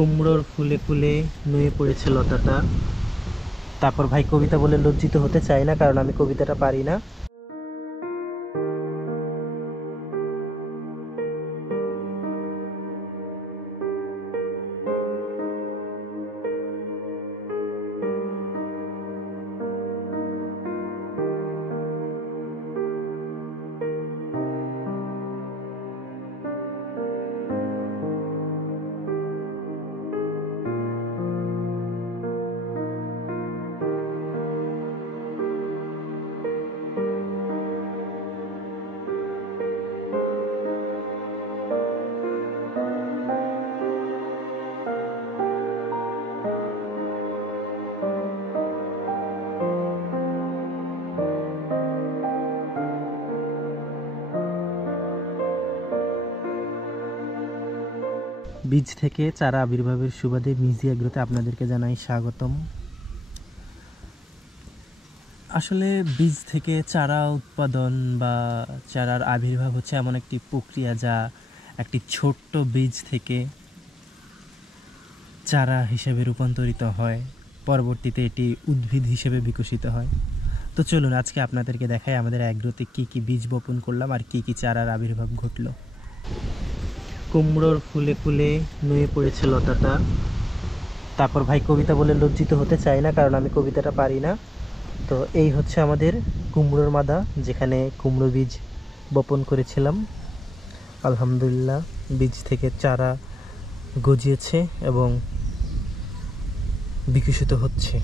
কুমড়োর ফুলে ফুলে নুয়ে পড়েছে লতাটা। তারপর ভাই কবিতা বলে লজ্জিত হতে চাই না, কারণ আমি কবিতাটা পারি না। বীজ থেকে চারা আবির্ভাবের সুবাদে মিজি এগ্রোতে আপনাদেরকে জানাই স্বাগতম। আসলে বীজ থেকে চারা উৎপাদন বা চারার আবির্ভাব হচ্ছে এমন একটি প্রক্রিয়া যা একটি ছোট্ট বীজ থেকে চারা হিসেবে রূপান্তরিত হয়, পরবর্তীতে এটি উদ্ভিদ হিসেবে বিকশিত হয়। তো চলুন আজকে আপনাদেরকে দেখাই আমাদের এগ্রোতে কী কী বীজ বপন করলাম আর কী কী চারার আবির্ভাব ঘটলো। কুমড়োর ফুলে ফুলে নুয়ে পড়েছে লতাটা। তারপর ভাই কবিতা বলে লজ্জিত হতে চাই না, কারণ আমি কবিতাটা পারি না। তো এই হচ্ছে আমাদের কুমড়োর মাদা, যেখানে কুমড়ো বীজ বপন করেছিলাম। আলহামদুলিল্লাহ বীজ থেকে চারা গজিয়েছে এবং বিকশিত হচ্ছে।